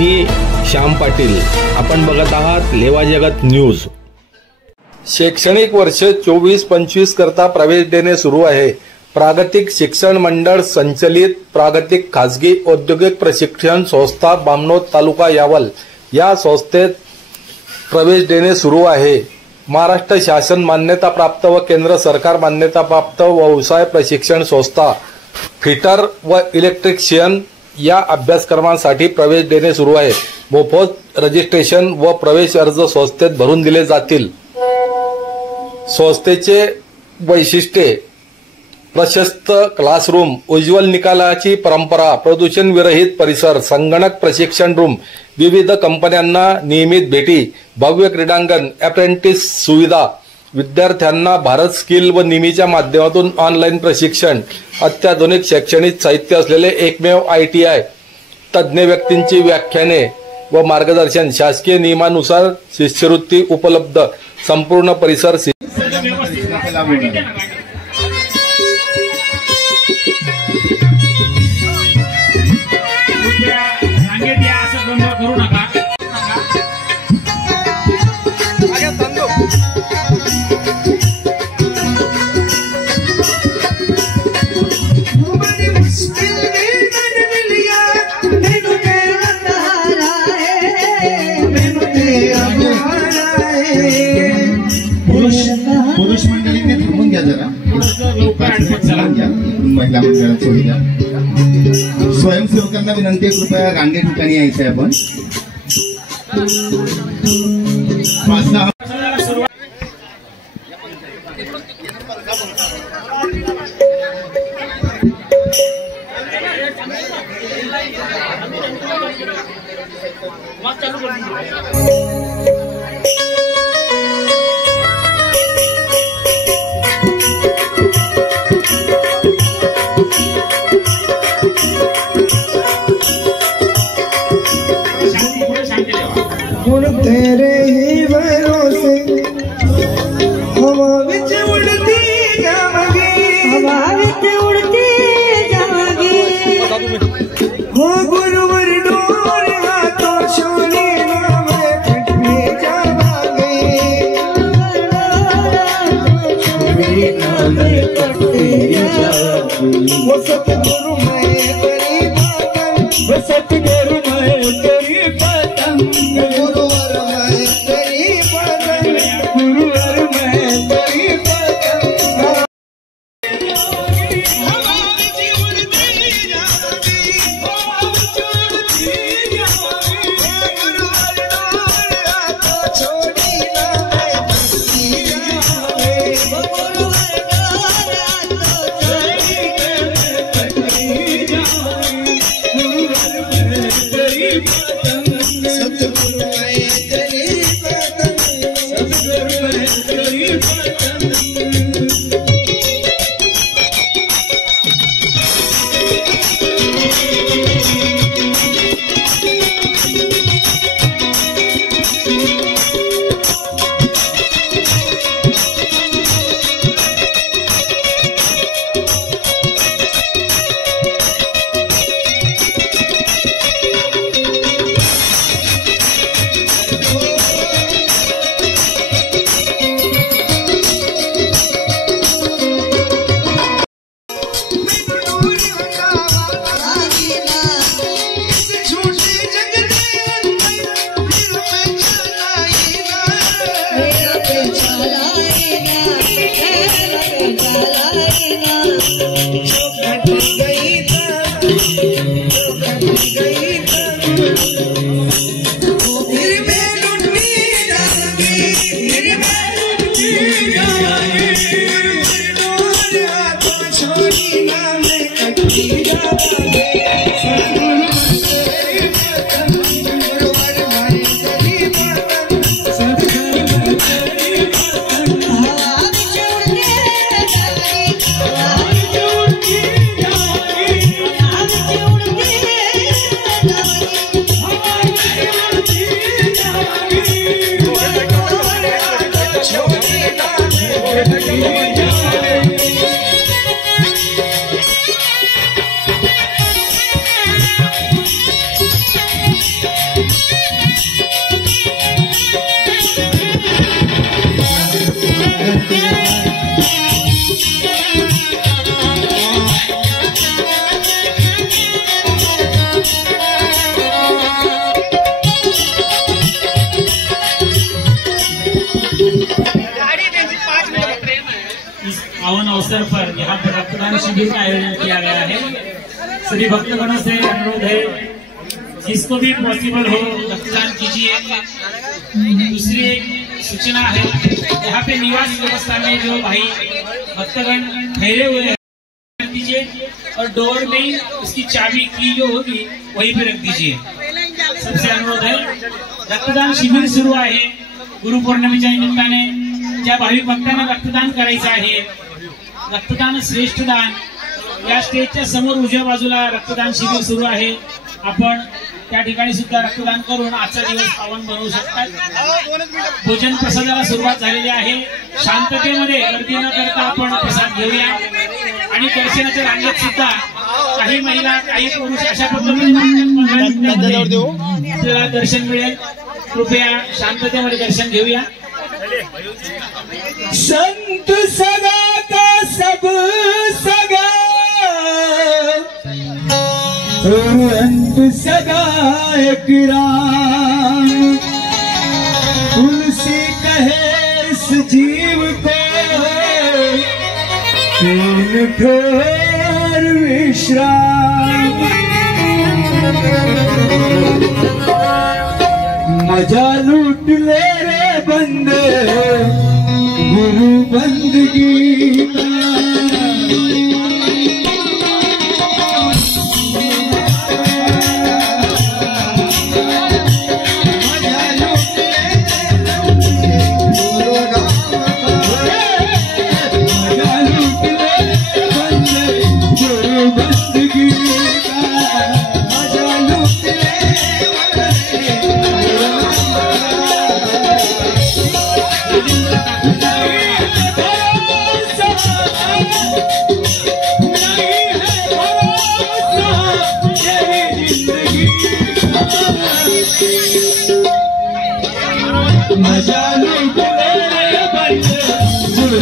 मी श्याम पाटील, आपण बघत आहात लेवा जगत न्यूज। शैक्षणिक वर्ष 24-25 करता प्रवेश देणे सुरू आहे। प्रागतिक शिक्षण मंडळ संचलित प्रागतिक खासगी औद्योगिक प्रशिक्षण संस्था बामनोद तालुका यावल या संस्थेत प्रवेश देणे सुरू आहे। महाराष्ट्र शासन मान्यता प्राप्त व केंद्र सरकार मान्यता प्राप्त व्यवसाय प्रशिक्षण संस्था फिटर व इलेक्ट्रिशियन या अभ्यासक्रमांसाठी प्रवेश देणे सुरू आहे। मोफत रजिस्ट्रेशन व प्रवेश अर्ज संस्थेत भरून दिले जातील। संस्थेचे वैशिष्ट्ये: प्रशस्त क्लासरूम, उज्ज्वल निकालाची परंपरा, प्रदूषण विरहित परिसर, संगणक प्रशिक्षण रूम, विविध कंपन्यांना नियमित भेटी, भव्य क्रीडांगण, अप्रेंटिस सुविधा, विद्यार्थ्यांना भारत स्किल व निमीच्या माध्यमातून ऑनलाईन प्रशिक्षण, अत्याधुनिक शैक्षणिक साहित्य असलेले एकमेव ITI, तज्ज्ञ व्यक्तींची व्याख्याने व मार्गदर्शन, शासकीय नियमानुसार शिष्यवृत्ती उपलब्ध, संपूर्ण परिसर पुरुष मंडळीने थांबून घ्या जरा, महिला मंडळात सोडून द्या। स्वयंसेवकांना विनंती आहे, कृपया रांगे ठिकाणी यायचंय आपण। 5-6 तेरे ही भरोसे हवा विच उड़ती जावागी हो गुरुवर डोर हाथों सोने नाम अवसर पर यहाँ पर रक्तदान शिविर का आयोजन किया गया है। सभी भक्तगणों से अनुरोध है, जिसको भी पॉसिबल हो रक्तदान कीजिए। दूसरी एक सूचना है, यहाँ पे निवास व्यवस्था में जो भाई भक्तगण ठहरे हुए हैं दीजिए, और डोर में उसकी चाबी की जो होगी वहीं पे रख दीजिए। सबसे अनुरोध है, रक्तदान शिबिर सुरू आहे। गुरुपौर्णिमेच्या निमित्ताने ज्या भाविक भक्तांना रक्तदान करायचं आहे, रक्तदान श्रेष्ठ दान, या स्टेजच्या समोर उजव्या बाजूला रक्तदान शिबिर सुरू आहे। आपण त्या ठिकाणी सुद्धा रक्तदान करून आजचा दिवस पावन बनवू शकतात। भोजन प्रसादाला सुरुवात झालेली आहे। शांततेमध्ये गर्दी न करता आपण प्रसाद घेऊया आणि दर्शनाच्या रांगेत सुद्धा काही महिला काही पुरुष अशा पद्धतीने आपल्याला दर्शन मिळेल। कृपया शांततेमध्ये दर्शन घेऊया। संत सगा का सब सगा, अंत सगा एक राम। तुलसी कहे इस जीव को, तीन ठोर विश्राम। मजा लूट ले रे बंदे, गुरु बंदगी का। मजा लूट ले बंदे, गुरु बंदगी का। मजा लूट ले बंदे, गुरु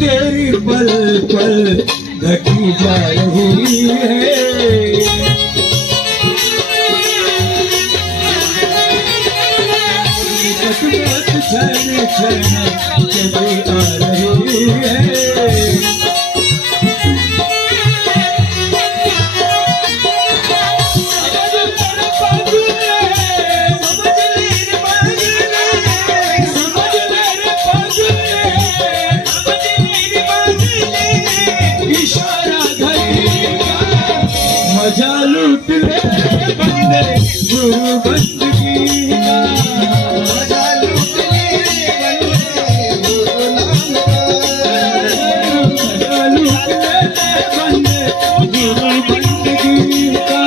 तेरी पल पल घटी जा रही है। क्षण क्षण चली आ रही है। मजा लूट ले बंदे, गुरु बंदगी का। मजा लूट ले बंदे, गुरु नाम का। मजा लूट ले बंदे, गुरु बंदगी का।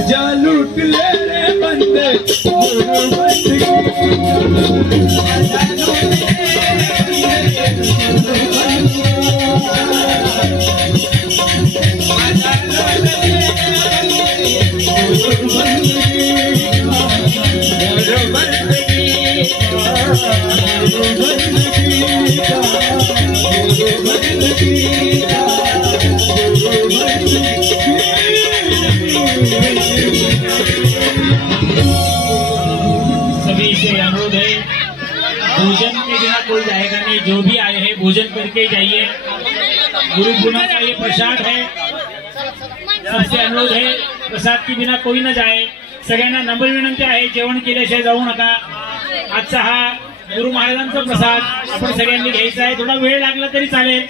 मजा लूट ले रे बंदे गुरु बंदगी सभी से अनुरोध है, भोजन के बिना कोई जाएगा नहीं। जो भी आए हैं भोजन करके जाइए। गुरु गुना का ये प्रसाद है। सबसे अनुरोध है, प्रसाद के बिना कोई न जाए। सगळ्यांना नम्र विनंती आहे, जेवण केल्याशिवाय जाऊ नका। आजचा हा गुरु महाराजांचा प्रसाद आपण सगळ्यांनी घ्यायचा आहे। थोडा वेळ लागला तरी चालेल,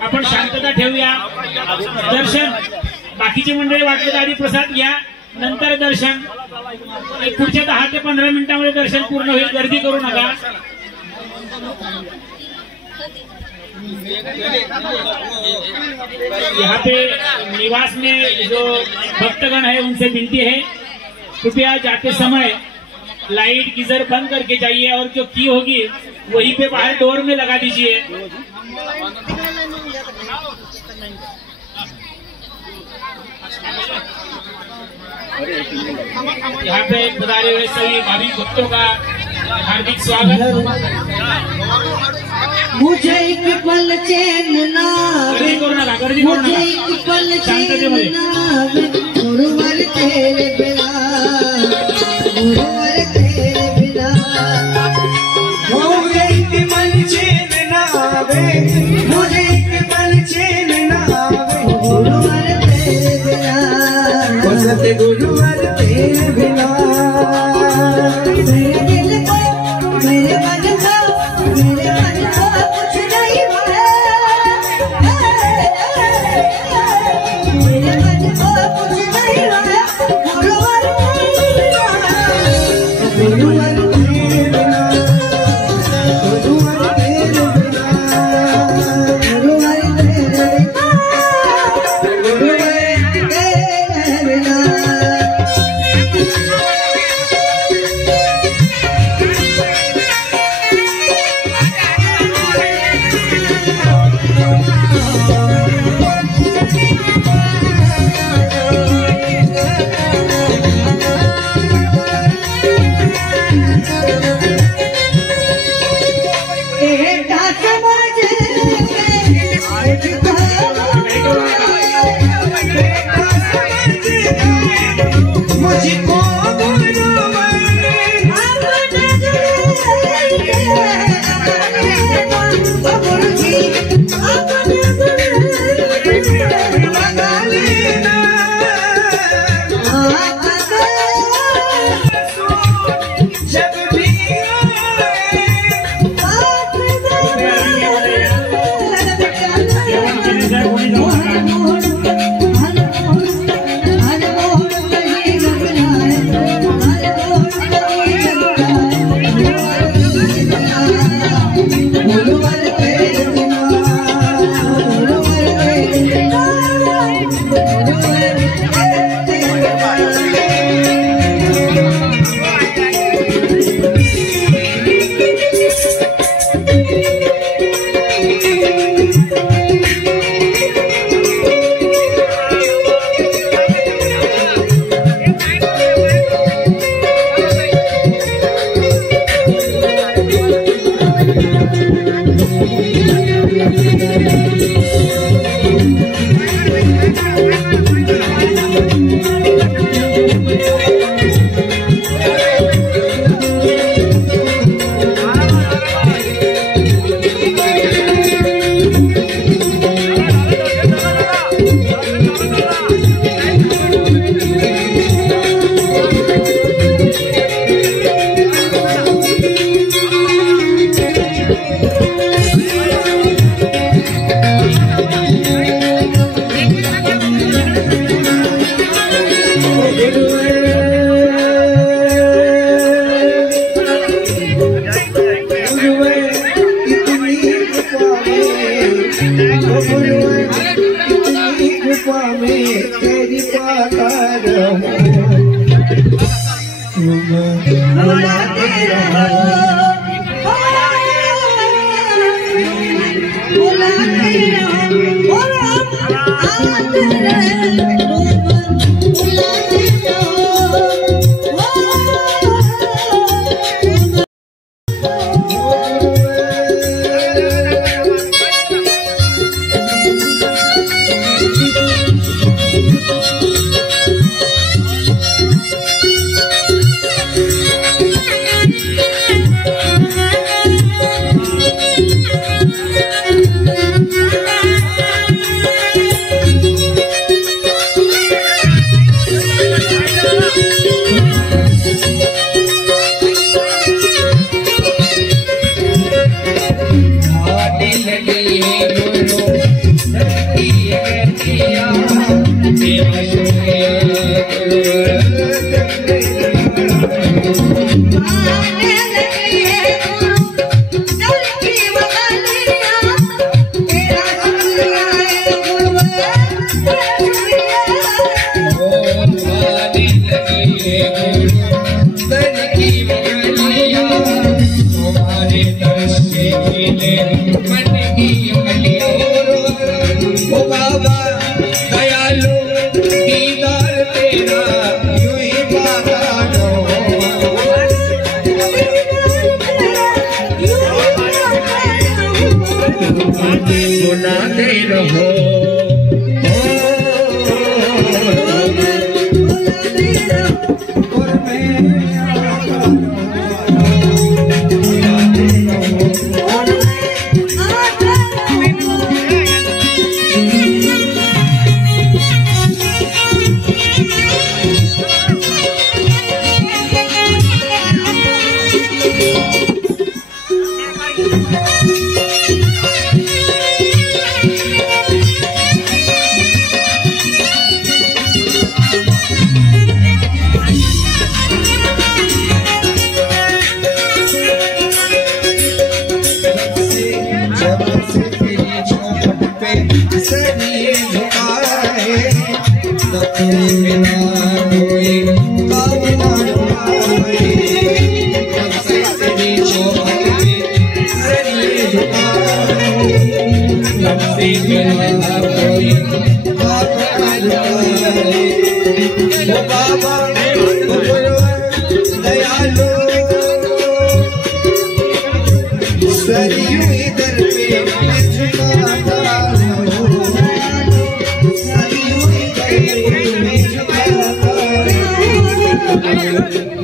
आपण शांतता ठेवूया। दर्शन बाकीची मंडळी वाटलं तर आधी प्रसाद घ्या, नंतर दर्शन। पुढच्या 10 ते 15 मिनिटांमध्ये दर्शन पूर्ण होईल, गर्दी करू नका। यहाँ पे निवास में जो भक्तगण है उनसे विनती है, कृपया जाते समय लाइट गीजर बंद करके जाइए और जो की होगी वहीं पे बाहर डोर में लगा दीजिए। यहाँ पे पधारे हुए सभी भावी भक्तों का हार्दिक स्वागत। मुझे एक पल चैन ना गर्दी करू नका, मुझे एक पल चैन ना गुरुवर तेरे बिना, गुरुवर तेरे बिना। मुझे एक पल चैन ना आवे, मुझे एक पल चैन ना आवे गुरुवर तेरे बिना, बसते गुरुवर तेरे बिना। मेरे दिल को मेरे मन को कुछ नहीं मिला, मेरे मन को कुछ नहीं मिला। गुरुवर तेरे बिना, गुरुवर तेरे बिना, गुरुवर तेरे बिना, गुरुवर तेरे बिना, गुरुवर तेरे बिना। मुझको जब भी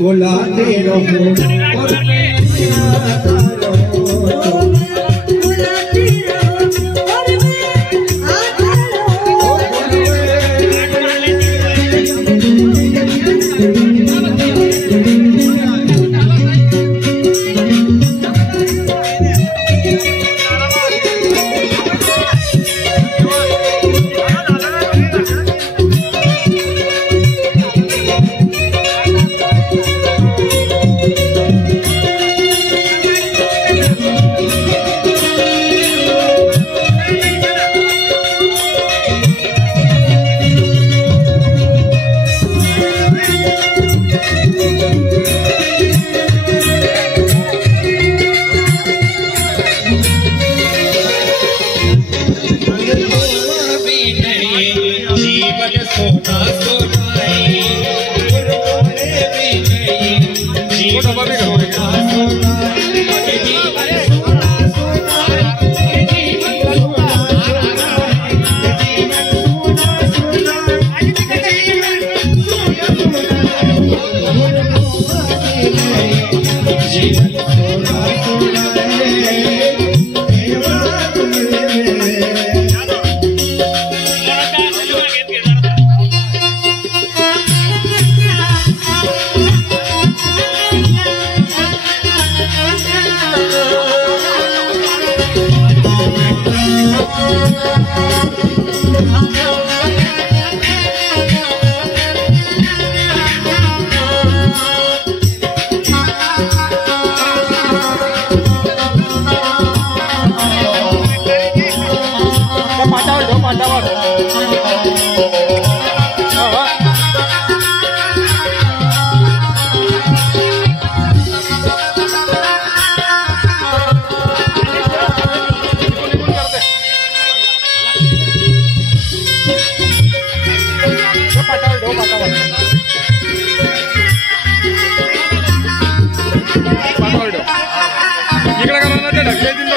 बुलाते Thank you. इकडे करा ना ते ढकले दिन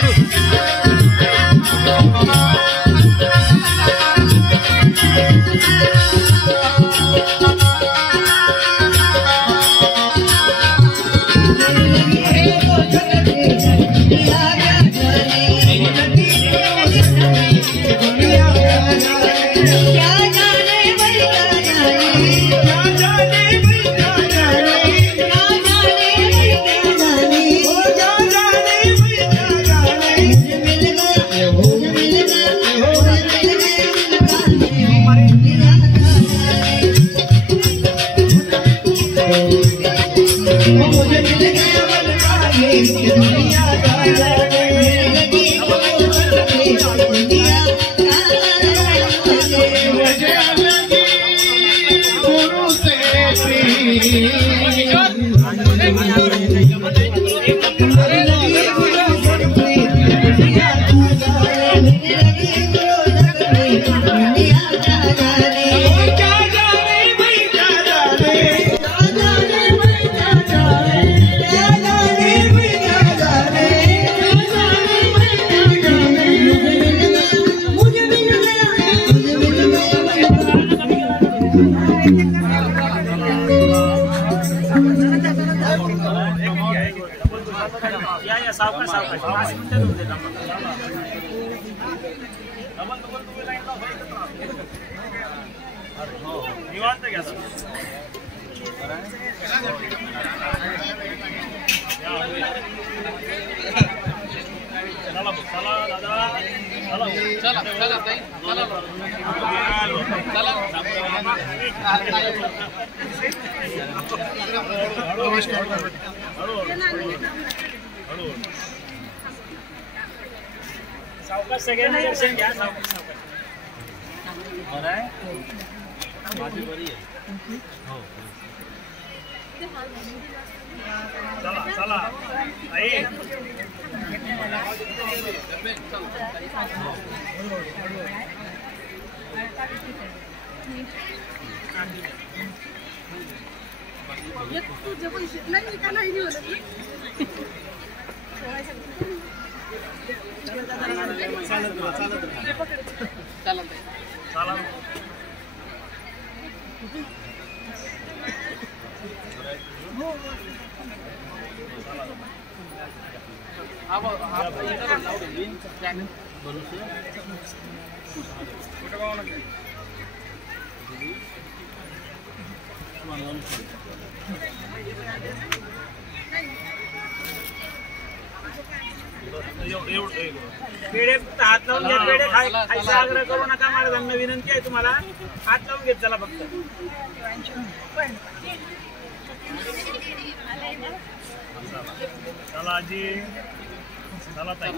सावकाश सगळ्यांना दर्शन घ्या. चला चला आई तुझे पैसे नाही का नाही होत पेढे हात लावून घ्या. पेढे खायचा आग्रह करू नका. मला विनंती आहे तुम्हाला. हात लावून घेत चला फक्त. चला आजी चला ताई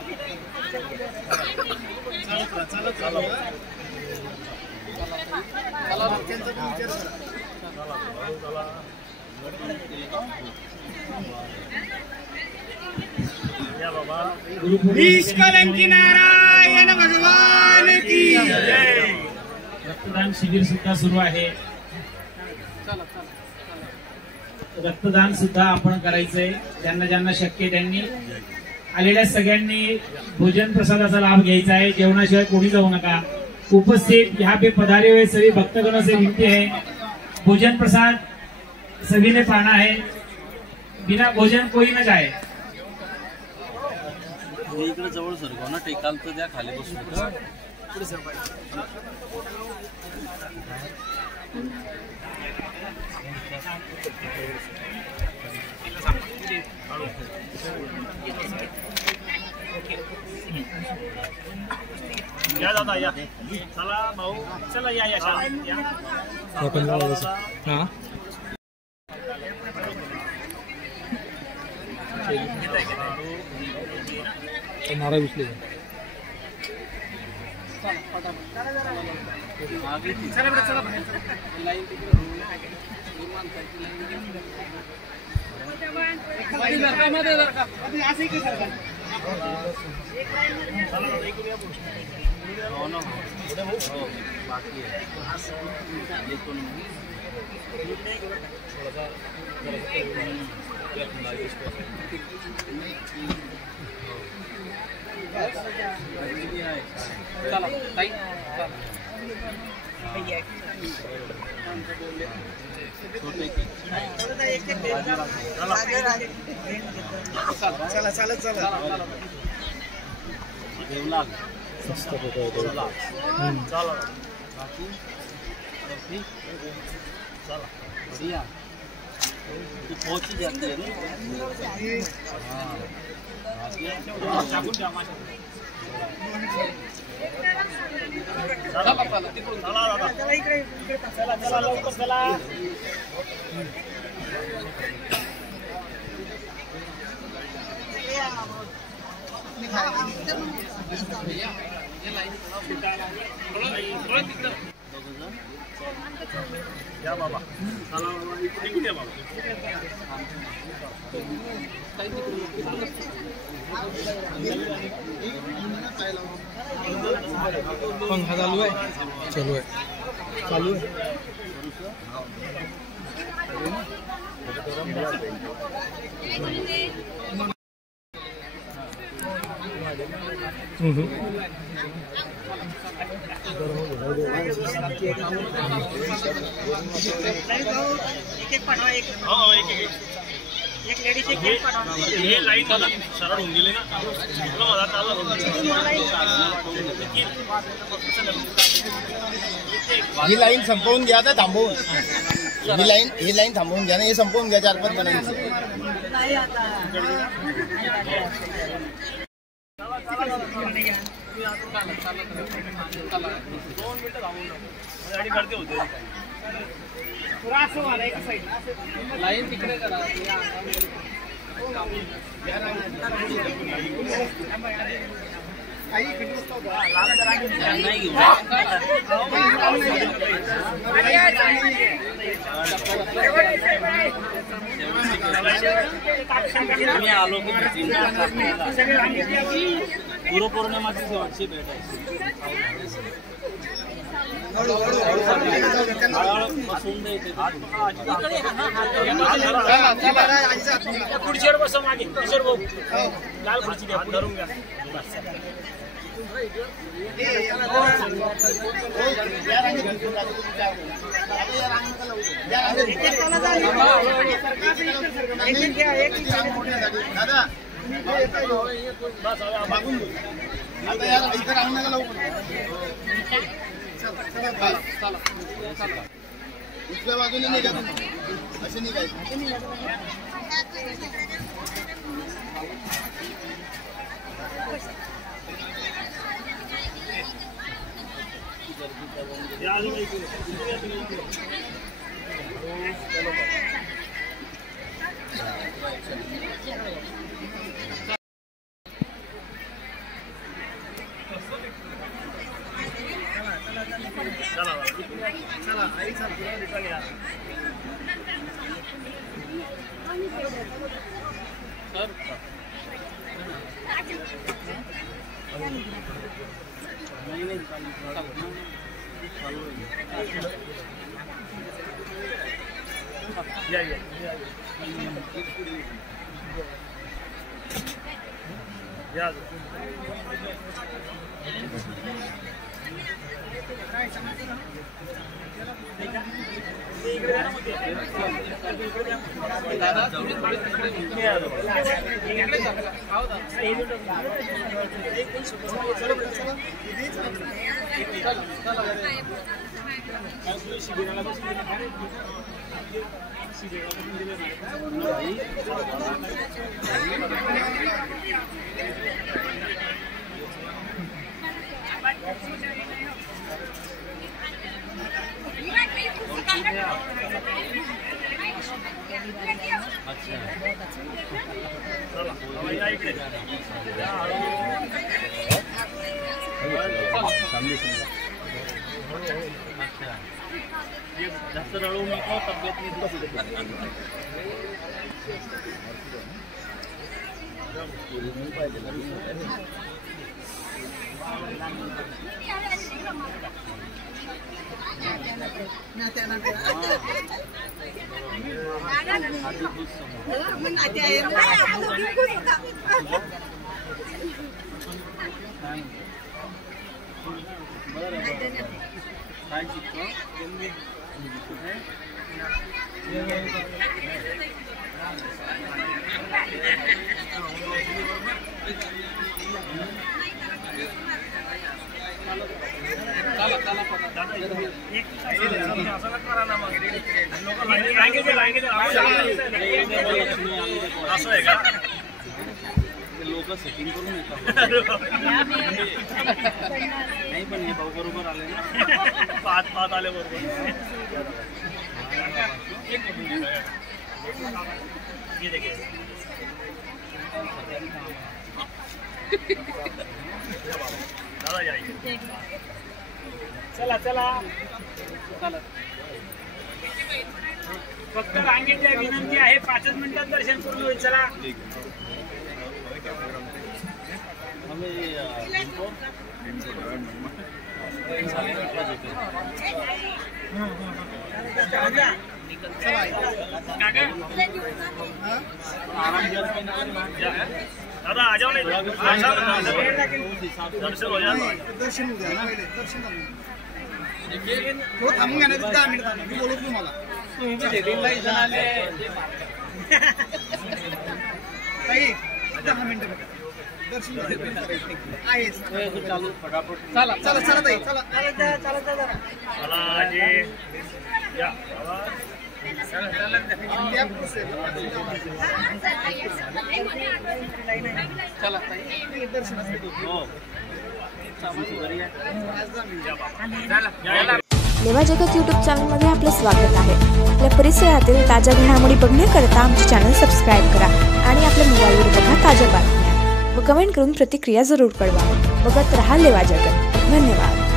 या बाबा. निष्कलंकी नारायण भगवान की जय. रक्तदान शिबिर सुद्धा सुरू आहे. रक्तदान सुद्धा आपण करायचंय. ज्यांना ज्यांना शक्य आहे त्यांनी आलेल्या सगळ्यांनी भोजन प्रसादाचा लाभ घ्यायचा आहे. जेवणाशिवाय कोणी जाऊ नका. उपस्थित यहाँ पे पधारे हुए सभी भक्तगणों से विनती है, भोजन प्रसाद सभी ने पाना है. बिना भोजन कोई न जाए. इकडे जवळ सरकव ना. टेकाल तर द्या खाली बसून. या दादा या. चला भाऊ चला या या या. नारा विसले बाकी आहे. चला ताई चला चला चला देवला मस्त फोटो होतो. चला चला बढ़िया तू पहुंच ही जाती है ना या बाबा चला बाबा इकडे या बाबा पंखा चालू आहे. चालू आहे. चालू आहे. एक लेडीज एक हे लाईन सरळ होऊन गेली ना ही लाईन संपवून घ्या तर थांबवून ही लाईन थांबवून घ्या ना हे संपवून घ्या 4-5 जणांची गाडी करते होते लाईन तिकडे करा नाही मी आलो गुरुपौर्णिमाची शेवटची भेट आहे बसून द्यायचे खुर्चीवर बसा मागे किशोर भाऊ लाल खुर्ची द्या धरून घ्या उजव्या बाजूने निघा असे निघायचं जास्त रडू नको तब्येत काय शिकतो असं आहे का लोक सेटिंग करून येतात नाही पण हे भाऊ बरोबर आले ना पाच आले बरोबर चला चला फक्त रांगेच्या विनंती आहे 5 मिनिटात दर्शन पूर्ण होईल. चला दादा आ जाओ दर्शन थोडं थांबून घ्या ना 10 मिनिट मी बोलत तुम्हाला ताई 10 मिनिटं दर्शन चालू फटाफट चला चला चला ताई चला लेवा जगत यूट्यूब चॅनलमध्ये आपलं स्वागत आहे. आपल्या परिसरातील ताज्या घडामोडी बघण्याकरता आमचे चॅनल सबस्क्राईब करा आणि आपल्या मोबाईलवर बघा ताज्या बातम्या व कमेंट करून प्रतिक्रिया जरूर कळवा. बघत रहा लेवा जगत. धन्यवाद.